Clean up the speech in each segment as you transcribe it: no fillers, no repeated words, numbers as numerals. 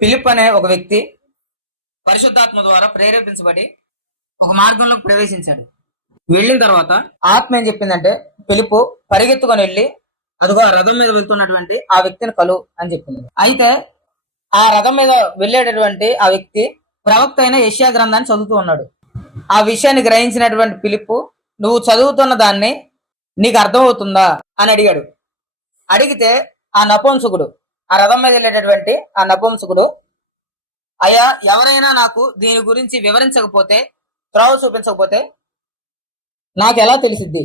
Philip అనే ఒక వ్యక్తి పరిశుద్ధాత్మ ద్వారా ప్రేరేపించబడి ఒక మార్గంలోకి ప్రవేశించాడు. వెళ్ళిన తర్వాత ఆత్మ ఏం చెప్పిందంటే, ఫిలిప్ పరిగెత్తుకొని వెళ్ళి అదిగో ఆ రథం మీద వెళ్తున్నటువంటి ఆ వ్యక్తిని కలు అని చెప్పింది. అయితే ఆ రథం మీద వెళ్ళేటటువంటి ఆ వ్యక్తి ప్రవక్త అయిన యెషయా గ్రంథాన్ని చదువుతూ ఉన్నాడు. ఆ విషయాన్ని గ్రహించినటువంటి ఫిలిప్, నువ్వు చదువుతున్న దాన్ని నీకు అర్థమవుతుందా అని అడిగాడు. అడిగితే ఆ నపుంసకుడు, ఆ రథం మీద వెళ్ళేటటువంటి ఆ నపుంసకుడు, అయ్యా ఎవరైనా నాకు దీని గురించి వివరించకపోతే, త్రోవ చూపించకపోతే నాకు ఎలా తెలిసిద్ది?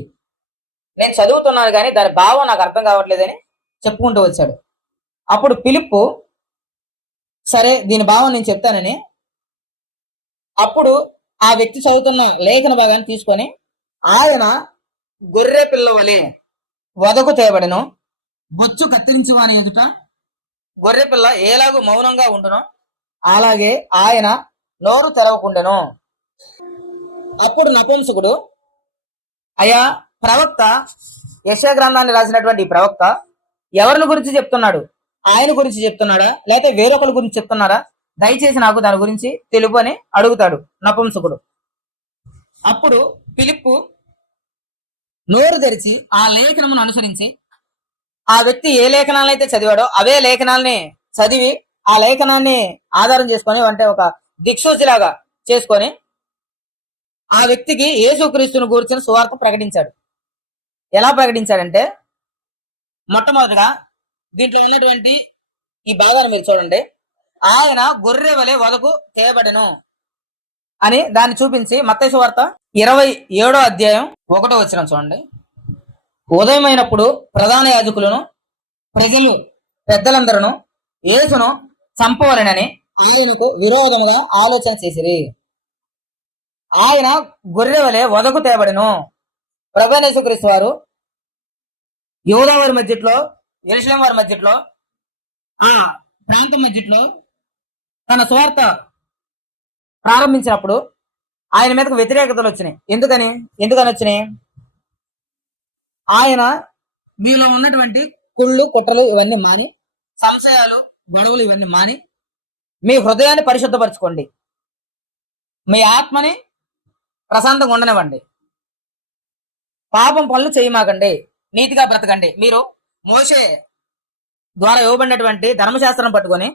నేను చదువుతున్నాను కానీ దాని భావం నాకు అర్థం కావట్లేదని చెప్పుకుంటూ వచ్చాడు. అప్పుడు ఫిలిప్, సరే దీని భావం నేను చెప్తానని, అప్పుడు ఆ వ్యక్తి చదువుతున్న లేఖన భాగాన్ని తీసుకొని, ఆయన గొర్రె పిల్ల వలె వదకు తేబడెను, బొచ్చు కత్తిరించి వాని ఎదుట గొర్రె పిల్ల ఏలాగూ మౌనంగా ఉండును, అలాగే ఆయన నోరు తెరవకుండెను. అప్పుడు నపుంసకుడు, అయ్యా ప్రవక్త యెషయా గ్రంథాన్ని రాసినటువంటి ఈ ప్రవక్త ఎవరిని గురించి చెప్తున్నాడు? ఆయన గురించి చెప్తున్నాడా లేకపోతే వేరొకరి గురించి చెప్తున్నారా? దయచేసి నాకు దాని గురించి తెలుపు అని అడుగుతాడు నపుంసకుడు. అప్పుడు ఫిలిప్ నోరు తెరిచి ఆ లేఖనమును అనుసరించి, ఆ వ్యక్తి ఏ లేఖనాలను అయితే చదివాడో అవే లేఖనాలని చదివి ఆ లేఖనాన్ని ఆధారం చేసుకొని, అంటే ఒక దిక్సూచిలాగా చేసుకొని ఆ వ్యక్తికి యేసుక్రీస్తును గురించిన సువార్త ప్రకటించాడు. ఎలా ప్రకటించాడంటే, మొట్టమొదటిగా దీంట్లో ఉన్నటువంటి ఈ భాగాన్ని మీరు చూడండి. ఆయన గొర్రె వలె వదకు తేబడెను అని దాన్ని చూపించి మత్తయి సువార్త 27వ అధ్యాయం 1వ వచనం చూడండి. ఉదయమైనప్పుడు ప్రధాన యాజకులను ప్రజలు పెద్దలందరూ యేసును చంపవలెనని ఆయనకు విరోధముగా ఆలోచన చేసిరి. ఆయన గొర్రె వలె వదకు తేబడెను. ప్రభువైన యేసుక్రీస్తు వారు యూదా వారి మధ్యలో, యెరూషలేము వారి మధ్యలో, ఆ ప్రాంతం మధ్యలో తన సువార్త ప్రారంభించినప్పుడు ఆయన మీదకు వ్యతిరేకతలు వచ్చినాయి. ఎందుకని వచ్చినాయి? ఆయన మీలో ఉన్నటువంటి కుళ్ళు కుట్రలు ఇవన్నీ మాని, సంశయాలు గొడవలు ఇవన్నీ మాని, మీ హృదయాన్ని పరిశుద్ధపరచుకోండి, మీ ఆత్మని ప్రశాంతంగా ఉండనివ్వండి, పాపం పనులు చేయమాకండి, నీతిగా బ్రతకండి. మీరు మోషే ద్వారా ఇవ్వబడినటువంటి ధర్మశాస్త్రం పట్టుకొని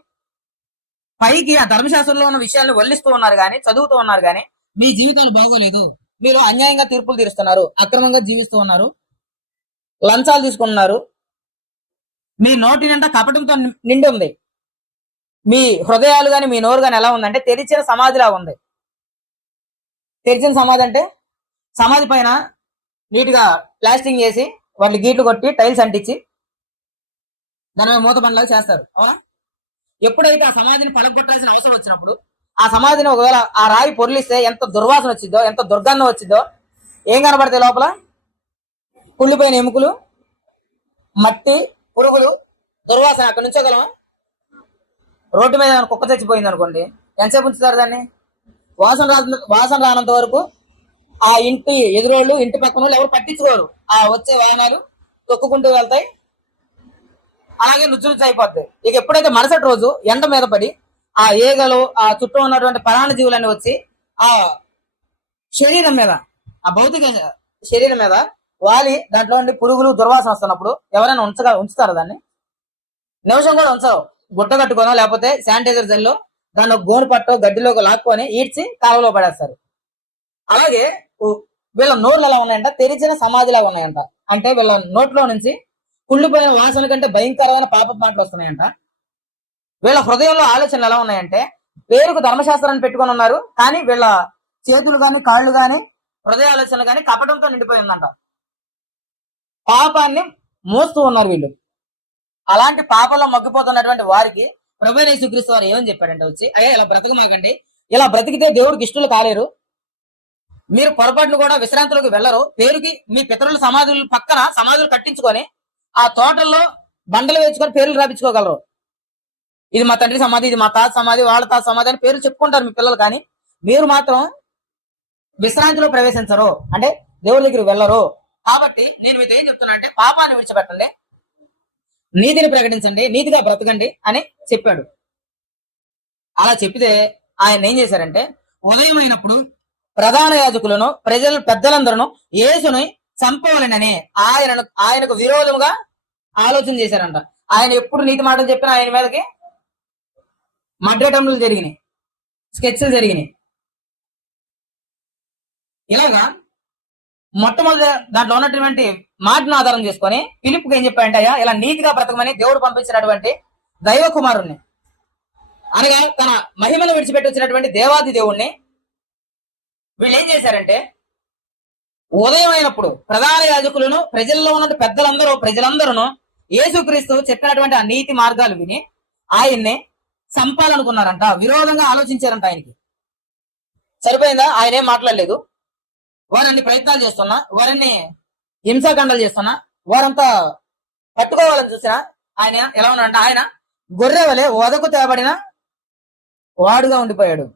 పైకి ఆ ధర్మశాస్త్రంలో ఉన్న విషయాలను వల్లిస్తూ ఉన్నారు కానీ, చదువుతూ ఉన్నారు కానీ మీ జీవితాలు బాగోలేదు. మీరు అన్యాయంగా తీర్పులు తీరుస్తున్నారు, అక్రమంగా జీవిస్తూ ఉన్నారు, లంచాలు తీసుకున్నారు, మీ నోటి నిండా కపటంతో నిండి ఉంది, మీ హృదయాలు కానీ మీ నోరు కానీ ఎలా ఉందంటే తెరిచిన సమాధిలా ఉంది. తెరిచిన సమాధి అంటే సమాధి పైన నీట్గా ప్లాస్టింగ్ చేసి వాళ్ళు గీట్లు కొట్టి టైల్స్ అంటించి దాని మీద మూత పనిలాగా చేస్తారు, అవునా? ఎప్పుడైతే ఆ సమాధిని పలగొట్టాల్సిన అవసరం వచ్చినప్పుడు ఆ సమాధిని ఒకవేళ ఆ రాయి పొర్లిస్తే ఎంత దుర్వాసన వచ్చిద్దో, ఎంత దుర్గంధం వచ్చిద్దో, ఏం కనబడతాయి లోపల? కుళ్ళిపోయిన ఎముకలు, మట్టి, పురుగులు, దుర్వాసన. అక్కడ నుంచోగలమా? రోడ్డు మీద కుక్క చచ్చిపోయింది అనుకోండి, ఎంతసేపు ఉంచుతారు దాన్ని? వాసన రానంత వరకు ఆ ఇంటి ఎదురోళ్ళు, ఇంటి పక్కన వాళ్ళు ఎవరు పట్టించుకోరు. ఆ వచ్చే వాహనాలు తొక్కుకుంటూ వెళ్తాయి, అలాగే నుచ్చు అయిపోద్ది. ఇక ఎప్పుడైతే మరుసటి రోజు ఎండ మీద పడి ఆ ఈగలు, ఆ చుట్టూ ఉన్నటువంటి పరాణ జీవులన్నీ వచ్చి ఆ శరీరం మీద, ఆ భౌతిక శరీరం మీద వాలి దాంట్లో ఉండి పురుగులు, దుర్వాసన వస్తున్నప్పుడు ఎవరైనా ఉంచుతారు దాన్ని? నిమిషం కూడా ఉంచవు. గుడ్డ కట్టుకోనో లేకపోతే శానిటైజర్ జెల్లో దాన్ని ఒక గోను పట్టో గడ్డిలోకి లాక్కొని ఈడ్చి కాలువలో పడేస్తారు. అలాగే వీళ్ళ నోళ్ళు ఎలా ఉన్నాయంట? తెరిచిన సమాధిలా ఉన్నాయంట. అంటే వీళ్ళ నోట్లో నుంచి కుళ్ళిపోయిన వాసన కంటే భయంకరమైన పాప మాటలు వస్తున్నాయంట. వీళ్ళ హృదయంలో ఆలోచనలు ఎలా ఉన్నాయంటే, పేరుకు ధర్మశాస్త్రాన్ని పెట్టుకొని ఉన్నారు కానీ వీళ్ళ చేతులు కానీ కాళ్ళు కానీ హృదయ ఆలోచనలు కానీ కపటంతో నిండిపోయి ఉందంట. పాపాన్ని మోస్తూ ఉన్నారు వీళ్ళు. అలాంటి పాపంలో మగ్గిపోతున్నటువంటి వారికి ప్రభువైన యేసుక్రీస్తు వారు ఏమని చెప్పాడంటే వచ్చి, అయ్యా ఇలా బ్రతకమాకండి, ఇలా బ్రతికితే దేవుడికి ఇష్టలు కాలేరు, మీరు పొరపాటును కూడా విశ్రాంతిలోకి వెళ్ళరు, పేరుకి మీ పితరుల సమాధుల పక్కన సమాధులు కట్టించుకొని ఆ తోటల్లో బండలు వేసుకొని పేర్లు రాపించుకోగలరు. ఇది మా తండ్రి సమాధి, ఇది మా తాత సమాధి, వాళ్ళ తాత సమాధి అని పేర్లు చెప్పుకుంటారు మీ పిల్లలు. కానీ మీరు మాత్రం విశ్రాంతిలో ప్రవేశించరు, అంటే దేవుడి దగ్గరికి వెళ్ళరు. కాబట్టి నేను మీతో ఏం చెప్తున్నా అంటే, పాపాన్ని విడిచిపెట్టండి, నీతిని ప్రకటించండి, నీతిగా బ్రతకండి అని చెప్పాడు. అలా చెప్పితే ఆయన ఏం చేశారంటే ఉదయం అయినప్పుడు ప్రధాన యాజకులను ప్రజల పెద్దలందరూ యేసుని చంపవలనని ఆయనకు విరోధముగా ఆలోచన చేశారంట. ఆయన ఎప్పుడు నీతి మాటలు చెప్పినా ఆయన మీదకి మడ్రటంలు జరిగినాయి, స్కెచ్లు జరిగినాయి. ఇలాగా మొట్టమొదటి దాంట్లో ఉన్నటువంటి మాటను ఆధారం చేసుకొని ఫిలిప్కి ఏం చెప్పాడంటే, అయ్యా ఇలా నీతిగా బ్రతకమని దేవుడు పంపించినటువంటి దైవ కుమారుణ్ణి, అనగా తన మహిమను విడిచిపెట్టి వచ్చినటువంటి దేవాది దేవుణ్ణి వీళ్ళు ఏం చేశారంటే ఉదయం అయినప్పుడు ప్రధాన యాజకులను ప్రజల్లో ఉన్న ప్రజలందరూ యేసుక్రీస్తు చెప్పినటువంటి ఆ నీతి మార్గాలు విని ఆయన్ని చంపాలనుకున్నారంట, విరోధంగా ఆలోచించారంట. ఆయనకి సరిపోయిందా? ఆయన ఏం మాట్లాడలేదు. వారన్ని ప్రయత్నాలు చేస్తున్నా, వారిని హింసాకాండాలు చేస్తున్నా, వారంతా పట్టుకోవాలని చూసినా ఆయన ఎలా ఉన్నాడంటే ఆయన గొర్రె వలె వదకు తేబడిన వాడుగా ఉండిపోయాడు.